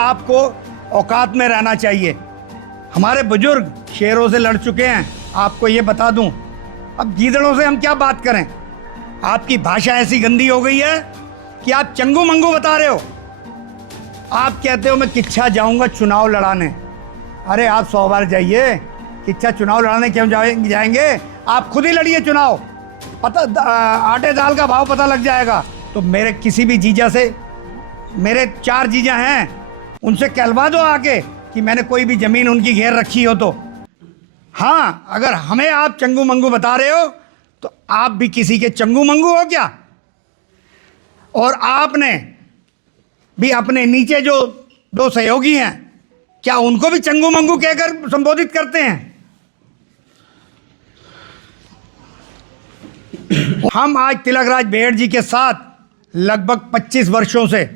आपको औकात में रहना चाहिए। हमारे बुजुर्ग शेरों से लड़ चुके हैं, आपको ये बता दूं। अब गीदड़ों से हम क्या बात करें? आपकी भाषा ऐसी गंदी हो गई है कि आप चंगू मंगू बता रहे हो। आप कहते हो मैं किच्छा जाऊंगा चुनाव लड़ाने। अरे आप 100 बार जाइए, किच्छा चुनाव लड़ाने क्यों जाएंगे? आप खुद ही लड़िए चुनाव, पता आटे दाल का भाव पता लग जाएगा। तो मेरे किसी भी जीजा से, मेरे 4 जीजा हैं, उनसे कहलवा दो आके कि मैंने कोई भी ज़मीन उनकी घेर रखी हो तो। हाँ, अगर हमें आप चंगू मंगू बता रहे हो तो आप भी किसी के चंगू मंगू हो क्या? और आपने भी अपने नीचे जो 2 सहयोगी हैं, क्या उनको भी चंगू मंगू कहकर संबोधित करते हैं? हम आज तिलकराज बेहड़ जी के साथ लगभग 25 वर्षों से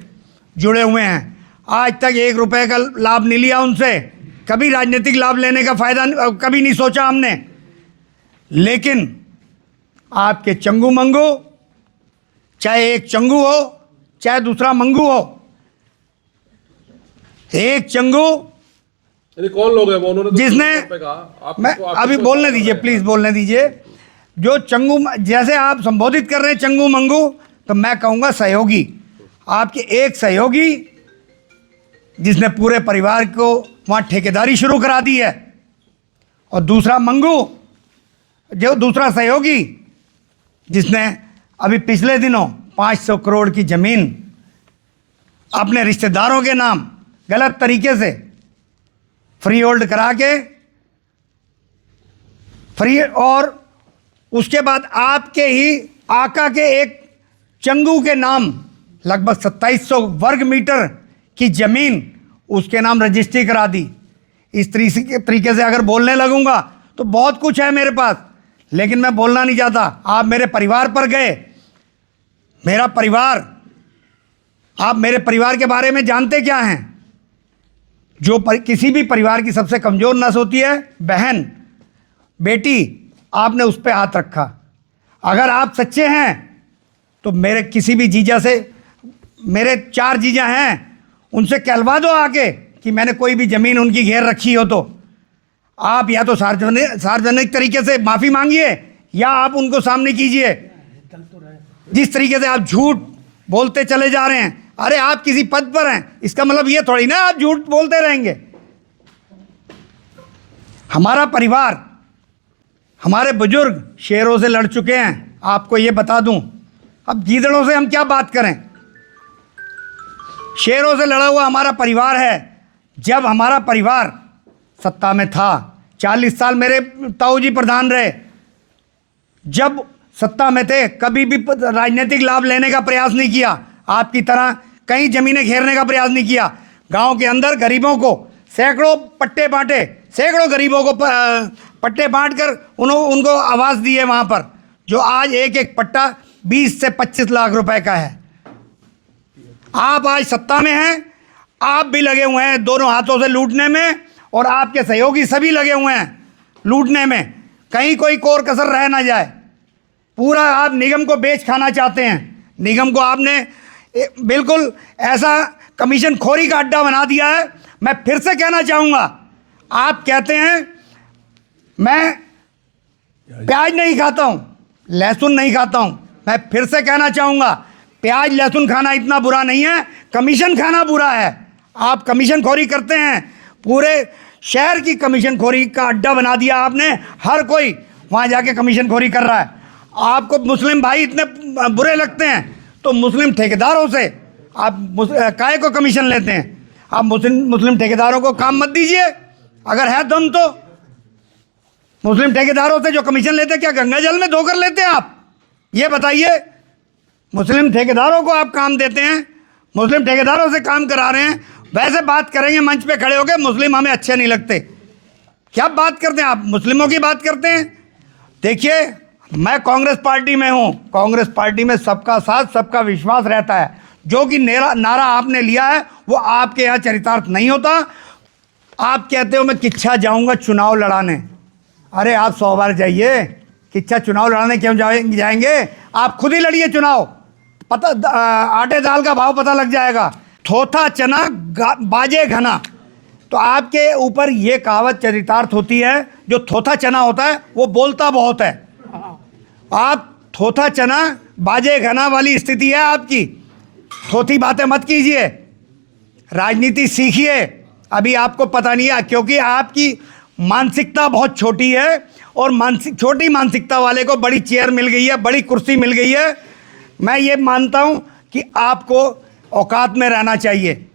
जुड़े हुए हैं। आज तक 1 रुपए का लाभ नहीं लिया उनसे, कभी राजनीतिक लाभ लेने का फायदा कभी नहीं सोचा हमने। लेकिन आपके चंगू मंगू, चाहे एक चंगू हो चाहे दूसरा मंगू हो, एक चंगू कौन लोग हैं वो? उन्होंने तो जिसने मैं आपको अभी बोलने दीजिए, प्लीज बोलने दीजिए। जो चंगू, जैसे आप संबोधित कर रहे हैं चंगू मंगू, तो मैं कहूँगा सहयोगी। आपके एक सहयोगी जिसने पूरे परिवार को वहाँ ठेकेदारी शुरू करा दी है, और दूसरा मंगू, जो दूसरा सहयोगी जिसने अभी पिछले दिनों 500 करोड़ की ज़मीन अपने रिश्तेदारों के नाम गलत तरीके से फ्री होल्ड करा के फ्री, और उसके बाद आपके ही आका के एक चंगू के नाम लगभग 2700 वर्ग मीटर की ज़मीन उसके नाम रजिस्ट्री करा दी। इस तरीके से अगर बोलने लगूंगा तो बहुत कुछ है मेरे पास, लेकिन मैं बोलना नहीं चाहता। आप मेरे परिवार पर गए, मेरा परिवार, आप मेरे परिवार के बारे में जानते क्या हैं? किसी भी परिवार की सबसे कमज़ोर नस होती है बहन, बेटी, आपने उस पर हाथ रखा। अगर आप सच्चे हैं तो मेरे किसी भी जीजा से, मेरे 4 जीजा हैं, उनसे कहलवा दो आके कि मैंने कोई भी ज़मीन उनकी घेर रखी हो तो। आप या तो सार्वजनिक तरीके से माफ़ी मांगिए या आप उनको सामने कीजिए। जिस तरीके से आप झूठ बोलते चले जा रहे हैं, अरे आप किसी पद पर हैं, इसका मतलब ये थोड़ी ना आप झूठ बोलते रहेंगे। हमारा परिवार, हमारे बुजुर्ग शेरों से लड़ चुके हैं, आपको ये बता दूं। अब गीदड़ों से हम क्या बात करें? शेरों से लड़ा हुआ हमारा परिवार है। जब हमारा परिवार सत्ता में था, 40 साल मेरे ताऊ जी प्रधान रहे, जब सत्ता में थे कभी भी राजनीतिक लाभ लेने का प्रयास नहीं किया, आपकी तरह कई ज़मीनें घेरने का प्रयास नहीं किया। गांव के अंदर गरीबों को सैकड़ों पट्टे बांटे, सैकड़ों गरीबों को पट्टे बांट कर उनको आवास दिए वहाँ पर, जो आज एक एक पट्टा 20 से 25 लाख रुपए का है। आप आज सत्ता में हैं, आप भी लगे हुए हैं दोनों हाथों से लूटने में, और आपके सहयोगी सभी लगे हुए हैं लूटने में। कहीं कोई कोर कसर रह ना जाए। पूरा आप निगम को बेच खाना चाहते हैं। निगम को आपने बिल्कुल ऐसा कमीशन खोरी का अड्डा बना दिया है। मैं फिर से कहना चाहूँगा, आप कहते हैं मैं प्याज नहीं खाता हूँ, लहसुन नहीं खाता हूँ। मैं फिर से कहना चाहूँगा, प्याज लहसुन खाना इतना बुरा नहीं है, कमीशन खाना बुरा है। आप कमीशन खोरी करते हैं, पूरे शहर की कमीशन खोरी का अड्डा बना दिया आपने। हर कोई वहाँ जाके कमीशन खोरी कर रहा है। आपको मुस्लिम भाई इतने बुरे लगते हैं तो मुस्लिम ठेकेदारों से आप काहे को कमीशन लेते हैं? आप मुस्लिम ठेकेदारों को काम मत दीजिए, अगर है दम तो। मुस्लिम ठेकेदारों से जो कमीशन लेते हैं, क्या गंगा जल में धोकर लेते हैं आप? ये बताइए। मुस्लिम ठेकेदारों को आप काम देते हैं, मुस्लिम ठेकेदारों से काम करा रहे हैं। वैसे बात करेंगे मंच पे खड़े होकर, मुस्लिम हमें अच्छे नहीं लगते। क्या बात करते हैं आप? मुस्लिमों की बात करते हैं। देखिए, मैं कांग्रेस पार्टी में हूँ। कांग्रेस पार्टी में सबका साथ सबका विश्वास रहता है। जो कि नारा आपने लिया है वो आपके यहाँ चरितार्थ नहीं होता। आप कहते हो मैं किच्छा जाऊँगा चुनाव लड़ाने। अरे आप 100 बार जाइए, किच्छा चुनाव लड़ाने क्यों जाएंगे? आप खुद ही लड़िए चुनाव, पता आटे दाल का भाव पता लग जाएगा। थोथा चना बाजे घना। तो आपके ऊपर ये कहावत चरितार्थ होती है, जो थोथा चना होता है वो बोलता बहुत है। आप थोथा चना बाजे घना वाली स्थिति है आपकी। थोथी बातें मत कीजिए, राजनीति सीखिए। अभी आपको पता नहीं है, क्योंकि आपकी मानसिकता बहुत छोटी है, और छोटी मानसिकता वाले को बड़ी चेयर मिल गई है, बड़ी कुर्सी मिल गई है। मैं ये मानता हूं कि आपको औकात में रहना चाहिए।